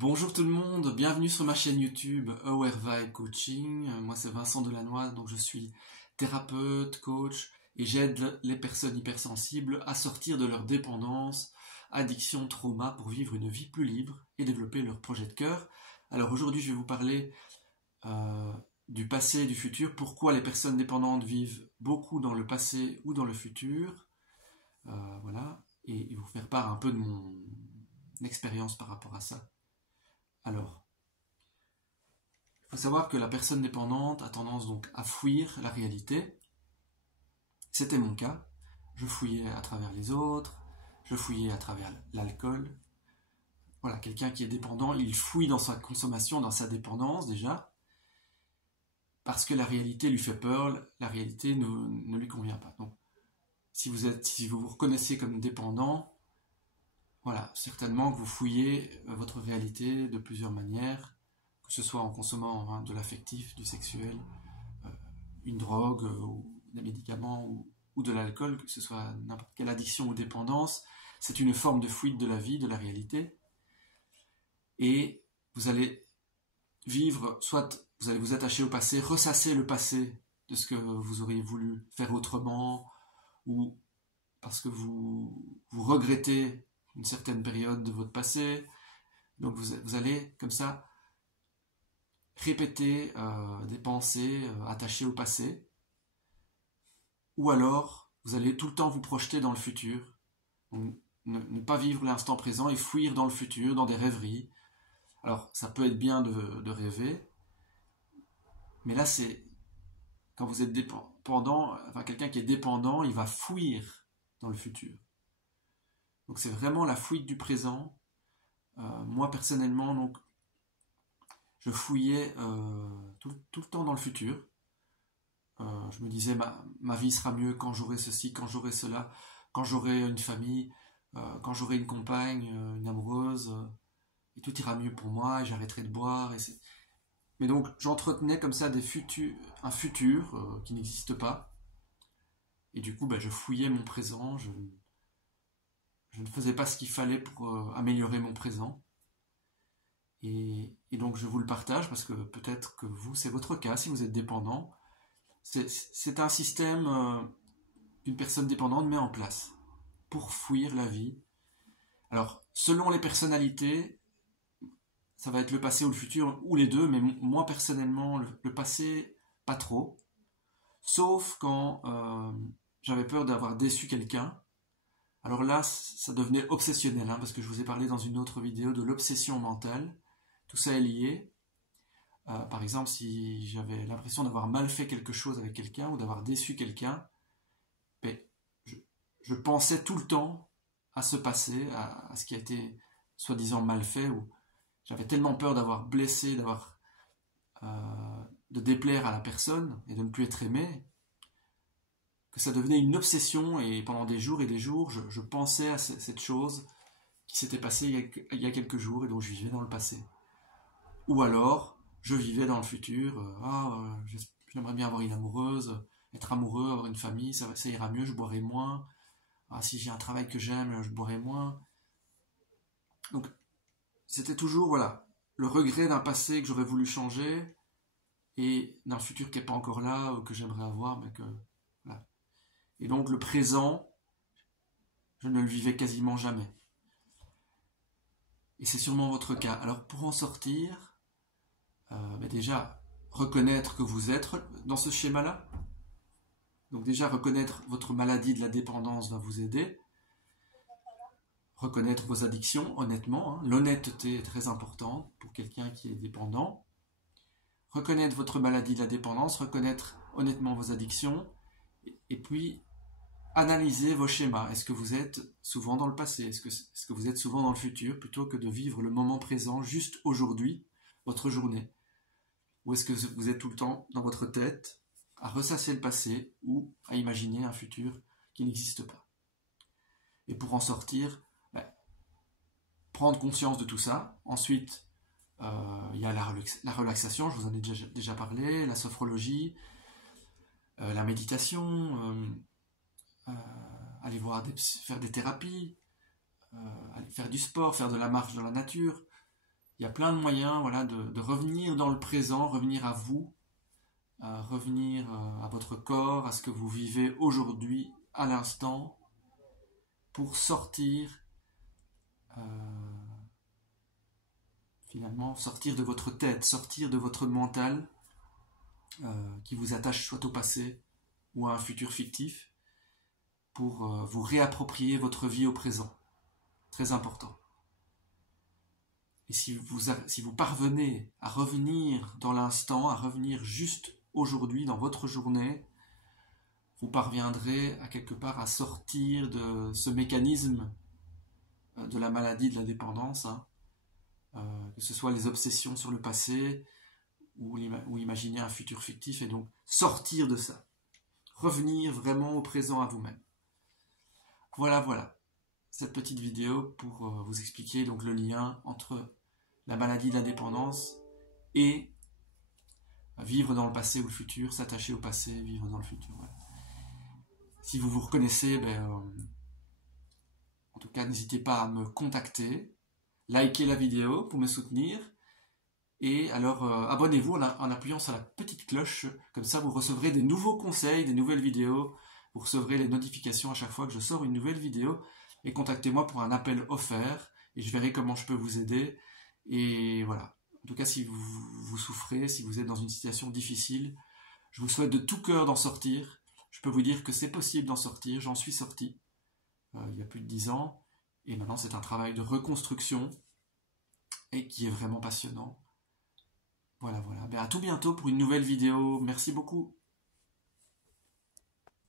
Bonjour tout le monde, bienvenue sur ma chaîne YouTube Aware Vibe Coaching. Moi c'est Vincent Delannoy, donc je suis thérapeute, coach et j'aide les personnes hypersensibles à sortir de leur dépendance, addiction, trauma pour vivre une vie plus libre et développer leur projet de cœur. Alors aujourd'hui je vais vous parler du passé et du futur, pourquoi les personnes dépendantes vivent beaucoup dans le passé ou dans le futur, voilà, et vous faire part un peu de mon expérience par rapport à ça. Alors, il faut savoir que la personne dépendante a tendance donc à fuir la réalité. C'était mon cas. Je fouillais à travers les autres, je fouillais à travers l'alcool. Voilà, quelqu'un qui est dépendant, il fouille dans sa consommation, dans sa dépendance déjà, parce que la réalité lui fait peur, la réalité ne lui convient pas. Donc, si vous vous reconnaissez comme dépendant, voilà, certainement que vous fouillez votre réalité de plusieurs manières, que ce soit en consommant de l'affectif, du sexuel, une drogue, ou des médicaments, ou de l'alcool, que ce soit n'importe quelle addiction ou dépendance, c'est une forme de fuite de la vie, de la réalité. Et vous allez vivre, soit vous allez vous attacher au passé, ressasser le passé de ce que vous auriez voulu faire autrement, ou parce que vous regrettez une certaine période de votre passé. Donc vous allez comme ça répéter des pensées attachées au passé, ou alors vous allez tout le temps vous projeter dans le futur. Donc, ne pas vivre l'instant présent et fuir dans le futur, dans des rêveries. Alors ça peut être bien de rêver, mais là c'est quand vous êtes dépendant, enfin quelqu'un qui est dépendant, il va fuir dans le futur. Donc c'est vraiment la fuite du présent. Moi personnellement, donc je fouillais tout le temps dans le futur. Je me disais, ma vie sera mieux quand j'aurai ceci, quand j'aurai cela, quand j'aurai une famille, quand j'aurai une compagne, une amoureuse, et tout ira mieux pour moi, et j'arrêterai de boire. Mais donc, j'entretenais comme ça un futur qui n'existe pas. Et du coup, je fouillais mon présent, je ne faisais pas ce qu'il fallait pour améliorer mon présent. Et donc, je vous le partage parce que peut-être que vous, c'est votre cas, si vous êtes dépendant. C'est un système qu'une personne dépendante met en place pour fuir la vie. Alors, selon les personnalités, ça va être le passé ou le futur, ou les deux, mais moi personnellement, le passé, pas trop. Sauf quand j'avais peur d'avoir déçu quelqu'un. Alors là, ça devenait obsessionnel, parce que je vous ai parlé dans une autre vidéo de l'obsession mentale. Tout ça est lié. Par exemple, si j'avais l'impression d'avoir mal fait quelque chose avec quelqu'un ou d'avoir déçu quelqu'un, je pensais tout le temps à ce passé, à ce qui a été soi-disant mal fait, ou j'avais tellement peur d'avoir blessé, de déplaire à la personne et de ne plus être aimé, que ça devenait une obsession, et pendant des jours et des jours, je pensais à cette chose qui s'était passée il y a quelques jours et dont je vivais dans le passé. Ou alors, je vivais dans le futur, j'aimerais bien avoir une amoureuse, être amoureux, avoir une famille, ça ira mieux, je boirai moins. Si j'ai un travail que j'aime, je boirai moins. Donc, c'était toujours, voilà, le regret d'un passé que j'aurais voulu changer et d'un futur qui n'est pas encore là, ou que j'aimerais avoir, mais que, voilà. Et donc, le présent, je ne le vivais quasiment jamais. Et c'est sûrement votre cas. Alors, pour en sortir, déjà, reconnaître que vous êtes dans ce schéma-là. Donc déjà, reconnaître votre maladie de la dépendance va vous aider. Reconnaître vos addictions, honnêtement. L'honnêteté est très importante pour quelqu'un qui est dépendant. Reconnaître votre maladie de la dépendance, reconnaître honnêtement vos addictions, et puis analyser vos schémas. Est-ce que vous êtes souvent dans le passé? Est-ce que vous êtes souvent dans le futur, plutôt que de vivre le moment présent, juste aujourd'hui, votre journée? Ou est-ce que vous êtes tout le temps dans votre tête, à ressasser le passé, ou à imaginer un futur qui n'existe pas? Et pour en sortir, prendre conscience de tout ça. Ensuite, il y a la relaxation, je vous en ai déjà parlé, la sophrologie, la méditation, aller faire des thérapies, aller faire du sport, faire de la marche dans la nature. Il y a plein de moyens, voilà, de revenir dans le présent, revenir à vous, revenir à votre corps, à ce que vous vivez aujourd'hui, à l'instant, pour sortir, finalement, sortir de votre tête, sortir de votre mental, qui vous attache soit au passé ou à un futur fictif, pour vous réapproprier votre vie au présent. Très important. Et si vous parvenez à revenir dans l'instant, à revenir juste aujourd'hui, dans votre journée, vous parviendrez à quelque part à sortir de ce mécanisme de la maladie de la dépendance, hein, que ce soit les obsessions sur le passé ou imaginer un futur fictif, et donc sortir de ça. Revenir vraiment au présent à vous-même. Voilà. Cette petite vidéo pour vous expliquer donc le lien entre la maladie de la dépendance et vivre dans le passé ou le futur, s'attacher au passé, vivre dans le futur. Voilà. Si vous vous reconnaissez, en tout cas, n'hésitez pas à me contacter, likez la vidéo pour me soutenir, et alors abonnez-vous en appuyant sur la petite cloche, comme ça vous recevrez des nouveaux conseils, des nouvelles vidéos, vous recevrez les notifications à chaque fois que je sors une nouvelle vidéo, et contactez-moi pour un appel offert, et je verrai comment je peux vous aider, et voilà. En tout cas, si vous souffrez, si vous êtes dans une situation difficile, je vous souhaite de tout cœur d'en sortir. Je peux vous dire que c'est possible d'en sortir, j'en suis sorti il y a plus de 10 ans, et maintenant c'est un travail de reconstruction, et qui est vraiment passionnant. Voilà. À tout bientôt pour une nouvelle vidéo. Merci beaucoup.